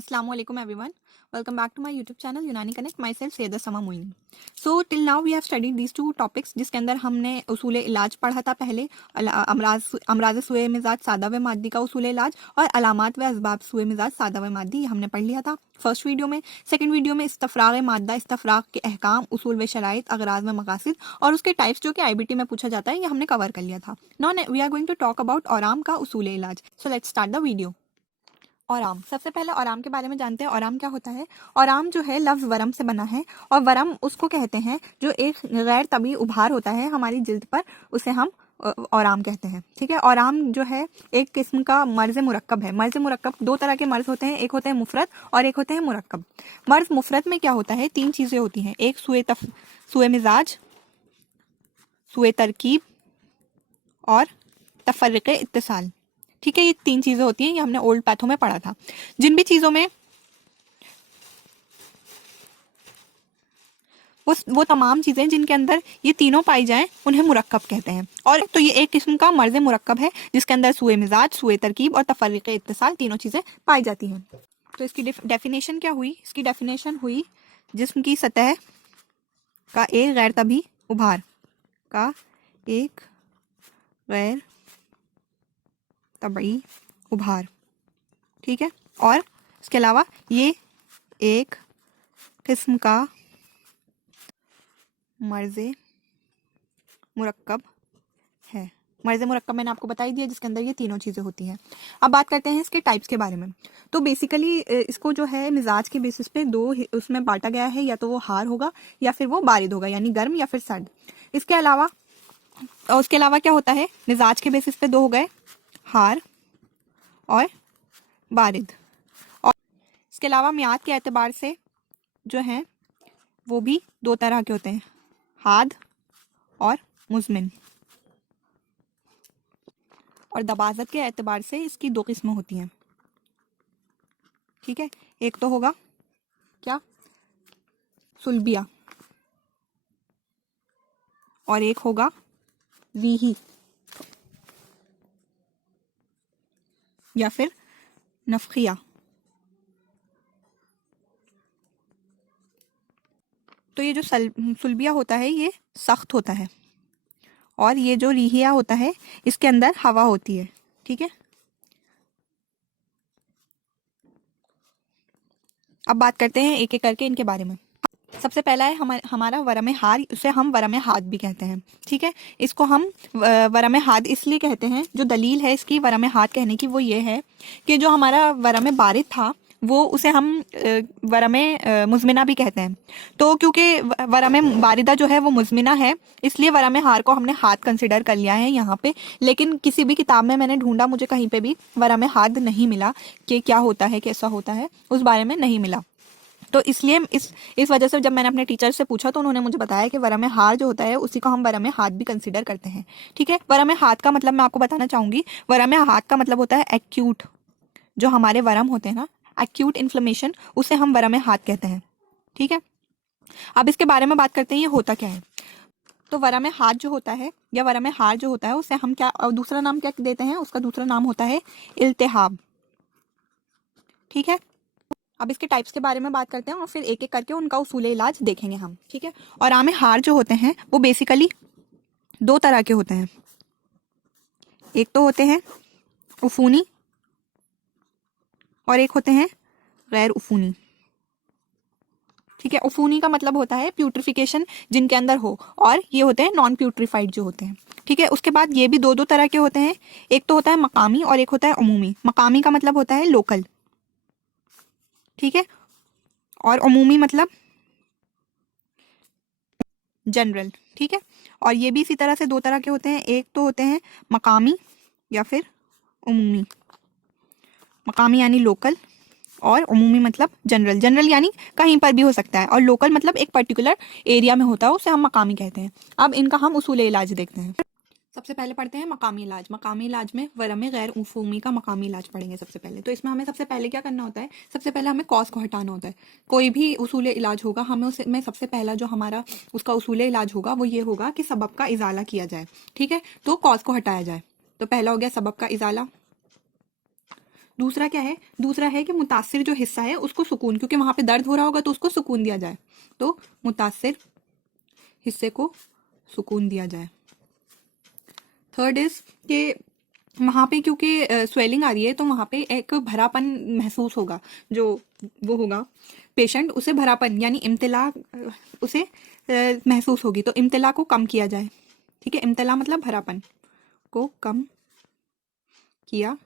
Assalamualaikum everyone. Welcome back to my YouTube channel Unani Connect. Myself Sayyida Sama Moini. So till now we have studied these two topics जिसके अंदर हमने उसूले इलाज पढ़ा था पहले अमराज सुए मिजाज सादा व मादी का उसूल इलाज और अलामात व असबाब सुए मिजाज सादा व मादी हमने पढ़ लिया था फर्स्ट वीडियो में। सेकंड वीडियो में इस्तफराग मादा इस्तफराग के अहकाम उसूल व शराइत अगराज व मकासिद और उसके टाइप्स जो कि IBT में पूछा जाता है ये हमने कवर कर लिया था। Now we are going to talk about औराम का उसूल इलाज। So let's start the video. औराम, सबसे पहले औराम के बारे में जानते हैं। औराम क्या होता है? औराम जो है लफ्ज़ वरम से बना है और वरम उसको कहते हैं जो एक गैर तबी उभार होता है हमारी जिल्द पर, उसे हम औराम कहते हैं। ठीक है, औराम जो है एक किस्म का मर्ज मुरक्कब है। मर्ज मुरक्कब दो तरह के मर्ज होते हैं, एक होते हैं मुफरत और एक होते हैं मुरक्कब। मर्ज मुफरत में क्या होता है? तीन चीज़ें होती हैं, एक सुए मिजाज, सुए तरकीब और तफर्रिक़े इत्तिसाल। ठीक है, ये तीन चीजें होती हैं, ये हमने ओल्ड पैथो में पढ़ा था। जिन भी चीजों में वो तमाम चीजें जिनके अंदर ये तीनों पाई जाएं उन्हें मुरक्कब कहते हैं। और तो ये एक किस्म का मर्ज मुरक्कब है जिसके अंदर सुए मिजाज, सुए तरकीब और तफर्रिक़े इत्तिसाल तीनों चीजें पाई जाती हैं। तो इसकी डेफिनेशन क्या हुई? इसकी डेफिनेशन हुई जिस्म की सतह का एक गैर तभी उभार का एक गैर तबई उभार। ठीक है, और इसके अलावा ये एक किस्म का मर्ज़े मुरक्कब है। मर्ज़े मुरक्कब मैंने आपको बता ही दिया जिसके अंदर ये तीनों चीज़ें होती हैं। अब बात करते हैं इसके टाइप्स के बारे में। तो बेसिकली इसको जो है मिजाज के बेसिस पे दो उसमें बांटा गया है, या तो वो हार होगा या फिर वो बारिद होगा, यानी गर्म या फिर सर्द। इसके अलावा उसके अलावा क्या होता है? मिजाज के बेसिस पे दो हो गए, हार और बारिद। और इसके अलावा मियाद के एतबार से जो हैं वो भी दो तरह के होते हैं, हाद और मुज़मिन। और दबाजत के एतबार से इसकी दो किस्में होती हैं। ठीक है, एक तो होगा क्या? सुल्बिया, और एक होगा रीही या फिर नफखिया। तो ये जो सुल्बिया होता है ये सख्त होता है और ये जो रीहिया होता है इसके अंदर हवा होती है। ठीक है, अब बात करते हैं एक एक करके इनके बारे में। सबसे पहला है हमारा वरम हाद, उसे हम वरम हाद भी कहते हैं। ठीक है, इसको हम वरम हाद इसलिए कहते हैं, जो दलील है इसकी वरम हाद कहने की वो ये है कि जो हमारा वरम बारिद था वो उसे हम वरम मुज़मिना भी कहते हैं। तो क्योंकि वरम बारिदा जो है वो मुज़मिना है इसलिए वरम हार को हमने हाद कंसिडर कर लिया है यहाँ पे। लेकिन किसी भी किताब में मैंने ढूंढा, मुझे कहीं पे भी वरम हाद नहीं मिला कि क्या होता है, कैसा होता है, उस बारे में नहीं मिला। तो इसलिए इस वजह से जब मैंने अपने टीचर से पूछा तो उन्होंने मुझे बताया कि वरम हार जो होता है उसी को हम वरम हाद भी कंसिडर करते हैं। ठीक है, वरम हाद का मतलब मैं आपको बताना चाहूंगी। वरम हाद का मतलब होता है एक्यूट, जो हमारे वरम होते हैं ना, एक्यूट इन्फ्लेमेशन, उसे हम वरम हाद कहते हैं। ठीक है, अब इसके बारे में बात करते हैं ये होता क्या है। तो वरम हाद जो होता है या वरम हार जो होता है उसे हम क्या, और दूसरा नाम क्या देते हैं? उसका दूसरा नाम होता है इल्तिहाब। ठीक है, अब इसके टाइप्स के बारे में बात करते हैं और फिर एक एक करके उनका उसूल इलाज देखेंगे हम। ठीक है, और आम हार जो होते हैं वो बेसिकली दो तरह के होते हैं, एक तो होते हैं उफूनी और एक होते हैं गैर उफूनी। ठीक है, उफूनी का मतलब होता है प्यूट्रिफिकेशन जिनके अंदर हो, और ये होते हैं नॉन प्यूट्रिफाइड जो होते हैं। ठीक है, उसके बाद ये भी दो दो तरह के होते हैं, एक तो होता है मकामी और एक होता है अमूमी। मकामी का मतलब होता है लोकल, ठीक है, और अमूमी मतलब जनरल। ठीक है, और ये भी इसी तरह से दो तरह के होते हैं, एक तो होते हैं मकामी या फिर अमूमी। मकामी यानी लोकल और अमूमी मतलब जनरल। जनरल यानी कहीं पर भी हो सकता है और लोकल मतलब एक पर्टिकुलर एरिया में होता है, उसे हम मकामी कहते हैं। अब इनका हम उसूल इलाज देखते हैं। सबसे पहले पढ़ते हैं मकामी इलाज। मकामी इलाज में वरम गैर उफूमी का मकामी इलाज पढ़ेंगे सबसे पहले। तो इसमें हमें सबसे पहले क्या करना होता है? सबसे पहले हमें कॉज को हटाना होता है। कोई भी उसूल इलाज होगा हमें उसमें सबसे पहला जो हमारा उसका उसूल इलाज होगा वो ये होगा कि सबब का इजाला किया जाए। ठीक है, तो कॉज को हटाया जाए। तो पहला हो गया सबब का इजाला, दूसरा क्या है, दूसरा है कि मुतासिर जो हिस्सा है उसको सुकून, क्योंकि वहां पे दर्द हो रहा होगा तो उसको सुकून दिया जाए, तो मुतासिर हिस्से को सुकून दिया जाए। थर्ड इज कि वहां पे क्योंकि स्वेलिंग आ रही है तो वहां पे एक भरापन महसूस होगा, जो वो होगा पेशेंट, उसे भरापन यानी इम्तिला उसे महसूस होगी, तो इम्तिला को कम किया जाए। ठीक है, इम्तिला मतलब भरापन को कम किया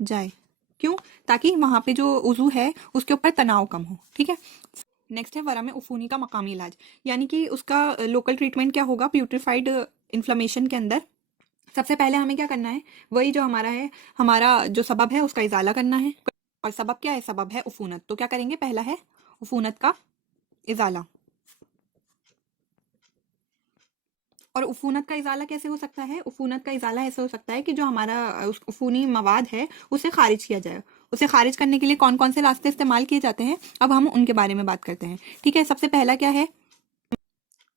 जाए। क्यों? ताकि वहां पे जो उजू है उसके ऊपर तनाव कम हो। ठीक है, नेक्स्ट है वरम उफूनी का मकामी इलाज, यानी कि उसका लोकल ट्रीटमेंट क्या होगा प्यूट्रीफाइड इन्फ्लेमेशन के अंदर। सबसे पहले हमें क्या करना है, वही जो हमारा है, हमारा जो सबब है उसका इजाला करना है। और सबब क्या है, सबब है उफूनत, तो क्या करेंगे, पहला है उफूनत का इजाला। और उफूनत का इजाला कैसे हो सकता है, उफूनत का इजाला ऐसे हो सकता है कि जो हमारा उफूनी मवाद है उसे खारिज किया जाए। उसे खारिज करने के लिए कौन कौन से रास्ते इस्तेमाल किए जाते हैं, अब हम उनके बारे में बात करते हैं। ठीक है, सबसे पहला क्या है,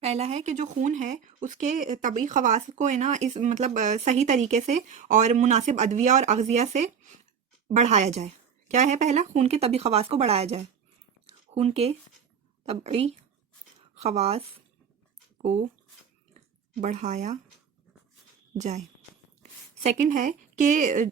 पहला है कि जो खून है उसके तबी खवास को है ना, इस मतलब सही तरीके से और मुनासिब अदविया और अगजिया से बढ़ाया जाए। क्या है पहला, खून के तबी खवास को बढ़ाया जाए, खून के तबी खवास को बढ़ाया जाए। सेकंड है कि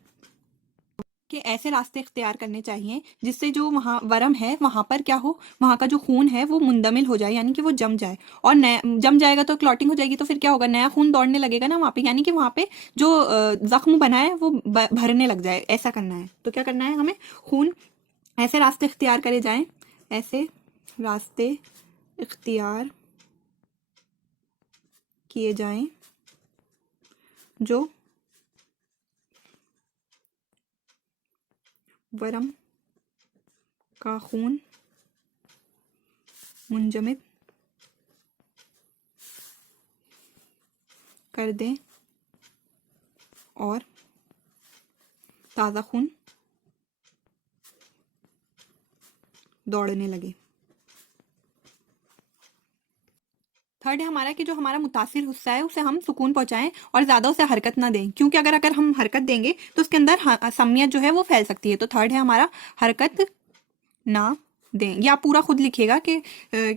ऐसे रास्ते इख्तियार करने चाहिए जिससे जो वहाँ वरम है वहाँ पर क्या हो, वहाँ का जो खून है वो मुंदमिल हो जाए, यानी कि वो जम जाए। और नया जम जाएगा तो क्लॉटिंग हो जाएगी, तो फिर क्या होगा, नया खून दौड़ने लगेगा ना वहाँ पे, यानी कि वहाँ पे जो जख्म बना है वो भरने लग जाए। ऐसा करना है, तो क्या करना है हमें, खून ऐसे रास्ते इख्तियार करे जाएं, ऐसे रास्ते इख्तियार किए जाएं जो वरम का खून मुंजमद कर दें और ताज़ा खून दौड़ने लगे। थर्ड है हमारा कि जो हमारा मुतासिर हिस्सा है उसे हम सुकून पहुंचाएं और ज़्यादा उसे हरकत ना दें, क्योंकि अगर हम हरकत देंगे तो उसके अंदर असमियत जो है वो फैल सकती है। तो थर्ड है हमारा हरकत ना दें, या पूरा खुद लिखिएगा कि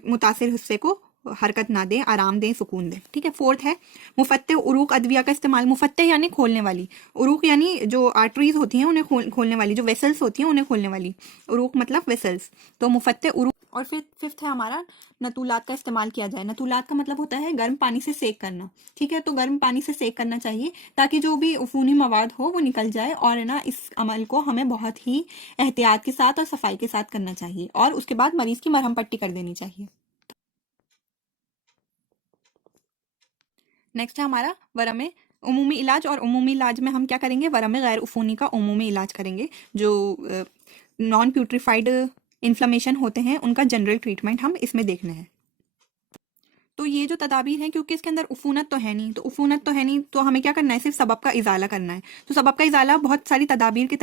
मुतासिर हिस्से को हरकत ना दें, आराम दें, सुकून दें। ठीक है, फोर्थ है मुफत्ते उरूक अदविया का इस्तेमाल। मुफत्ते यानी खोलने वाली, उरूक यानी जो आर्टरीज होती हैं उन्हें खोलने वाली, जो वेसल्स होती हैं उन्हें खोलने वाली, उरूक मतलब वेसल्स, तो मुफत्ते उरूक। और फिर फिफ्थ है हमारा नतूलात का इस्तेमाल किया जाए। नतूलात का मतलब होता है गर्म पानी से सेक करना। ठीक है, तो गर्म पानी से सेक करना चाहिए ताकि जो भी उफूनी मवाद हो वो निकल जाए। और है ना, इस अमल को हमें बहुत ही एहतियात के साथ और सफाई के साथ करना चाहिए, और उसके बाद मरीज की मरहम पट्टी कर देनी चाहिए। नेक्स्ट है हमारा वरम उमूमी इलाज, और उमूमी इलाज में हम क्या करेंगे, वरम गैर उफूनी का उमूमी इलाज करेंगे। जो नॉन प्यूट्रीफाइड इन्फ्लेमेशन होते हैं उनका जनरल ट्रीटमेंट हम इसमें देखने हैं। तो ये जो तदाबीर हैं, क्योंकि इसके अंदर उफूनत तो है नहीं, तो हमें क्या करना है, सिर्फ सबब का इजाला करना है। तो सबब का इजाला बहुत सारी तदाबीर के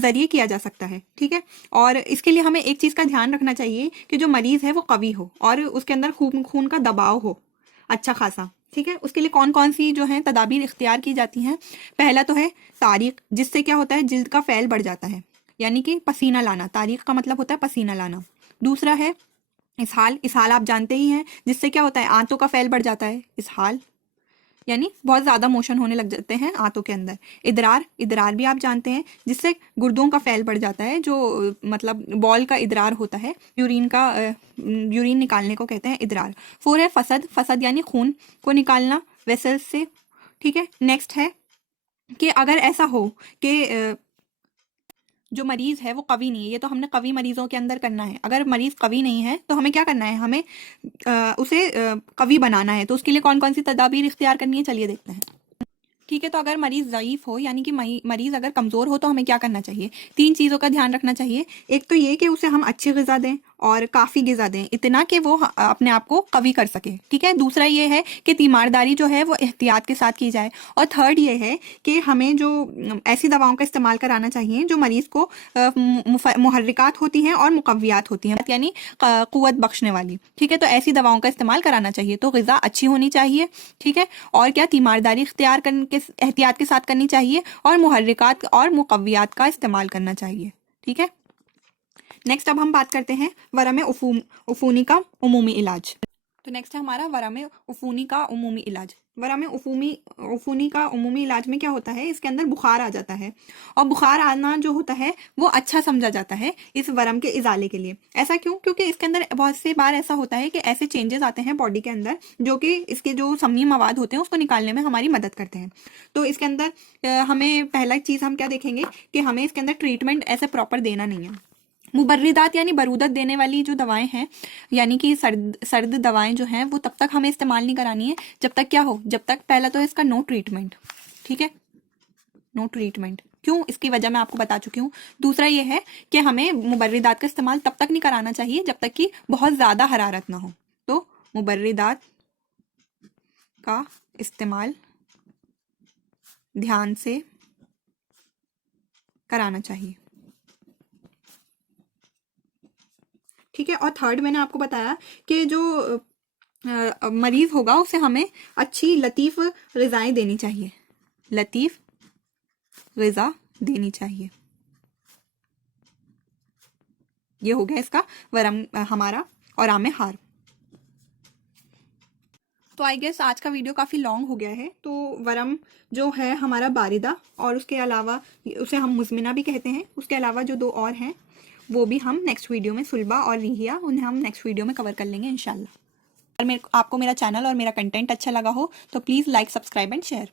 जरिए किया जा सकता है। ठीक है, और इसके लिए हमें एक चीज़ का ध्यान रखना चाहिए कि जो मरीज़ है वो कवी हो और उसके अंदर खून का दबाव हो अच्छा खासा। ठीक है, उसके लिए कौन कौन सी जो है तदाबीर इख्तियार की जाती हैं। पहला तो है तारीख, जिससे क्या होता है, जिल्द का फैल बढ़ जाता है, यानी कि पसीना लाना। तारीख का मतलब होता है पसीना लाना। दूसरा है इसहाल आप जानते ही हैं, जिससे क्या होता है, आंतों का फैल बढ़ जाता है। इसहाल यानी बहुत ज़्यादा मोशन होने लग जाते हैं आंतों के अंदर। इदरार भी आप जानते हैं, जिससे गुर्दों का फैल बढ़ जाता है, जो मतलब बॉल का इदरार होता है, यूरिन निकालने को कहते हैं इदरार। फोर है फसद यानी खून को निकालना वेसल्स से। ठीक है, नेक्स्ट है कि अगर ऐसा हो कि जो मरीज है वो कवी नहीं है, ये तो हमने कवी मरीजों के अंदर करना है। अगर मरीज कवी नहीं है तो हमें क्या करना है, हमें उसे कवी बनाना है। तो उसके लिए कौन कौन सी तदाबीर इख्तियार करनी है, चलिए देखते हैं। ठीक है, तो अगर मरीज ज़ईफ हो यानी कि मरीज अगर कमज़ोर हो तो हमें क्या करना चाहिए, तीन चीज़ों का ध्यान रखना चाहिए। एक तो ये कि उसे हम अच्छी ग़िज़ा दें, और काफ़ी ग़िज़ा दें, इतना कि वो अपने आप को कवी कर सके। ठीक है। दूसरा ये है कि तीमारदारी जो है वो एहतियात के साथ की जाए। और थर्ड ये है कि हमें जो ऐसी दवाओं का इस्तेमाल कराना चाहिए जो मरीज़ को मुहर्रिकात होती हैं और मुकव्वियात होती हैं, यानी क़ुव्वत बख्शने वाली। ठीक है। तो ऐसी दवाओं का इस्तेमाल कराना चाहिए। तो ग़िज़ा अच्छी होनी चाहिए। ठीक है। और क्या, तीमारदारी इख्तियार करके एहतियात के साथ करनी चाहिए और मुहर्रिकात और मुकव्वियात का इस्तेमाल करना चाहिए। ठीक है। नेक्स्ट अब हम बात करते हैं वरम उफूनी का उमूमी इलाज। तो नेक्स्ट है हमारा वरम उफूनी का उमूमी इलाज। वरम उफूनी का उमूमी इलाज में क्या होता है, इसके अंदर बुखार आ जाता है और बुखार आना जो होता है वो अच्छा समझा जाता है इस वरम के इजाले के लिए। ऐसा क्यों? क्योंकि इसके अंदर बहुत सी बार ऐसा होता है कि ऐसे चेंजेस आते हैं बॉडी के अंदर जो कि इसके जो सम्मी मवाद होते हैं उसको निकालने में हमारी मदद करते हैं। तो इसके अंदर हमें पहला चीज़ हम क्या देखेंगे कि हमें इसके अंदर ट्रीटमेंट ऐसे प्रॉपर देना नहीं है। मुबर्रिदात यानी बरूदत देने वाली जो दवाएं हैं, यानी कि सर्द दवाएं जो हैं वो तब तक हमें इस्तेमाल नहीं करानी है जब तक क्या हो, जब तक पहला तो इसका नो ट्रीटमेंट। ठीक है। नो ट्रीटमेंट क्यों, इसकी वजह मैं आपको बता चुकी हूँ। दूसरा ये है कि हमें मुबर्रिदात का इस्तेमाल तब तक नहीं कराना चाहिए जब तक कि बहुत ज़्यादा हरारत ना हो। तो मुबर्रिदात का इस्तेमाल ध्यान से कराना चाहिए। ठीक है। और थर्ड मैंने आपको बताया कि जो मरीज होगा उसे हमें अच्छी लतीफ़ ग़िज़ाएं देनी चाहिए। लतीफ़ ग़िज़ा देनी चाहिए। ये हो गया इसका वरम हमारा और आमे हार। तो आई गेस आज का वीडियो काफ़ी लॉन्ग हो गया है। तो वरम जो है हमारा बारिदा और उसके अलावा उसे हम मुज़मिना भी कहते हैं, उसके अलावा जो दो और हैं वो भी हम नेक्स्ट वीडियो में, सुलबा और रिहिया, उन्हें हम नेक्स्ट वीडियो में कवर कर लेंगे इंशाल्लाह। अगर आपको मेरा चैनल और मेरा कंटेंट अच्छा लगा हो तो please like, subscribe and share.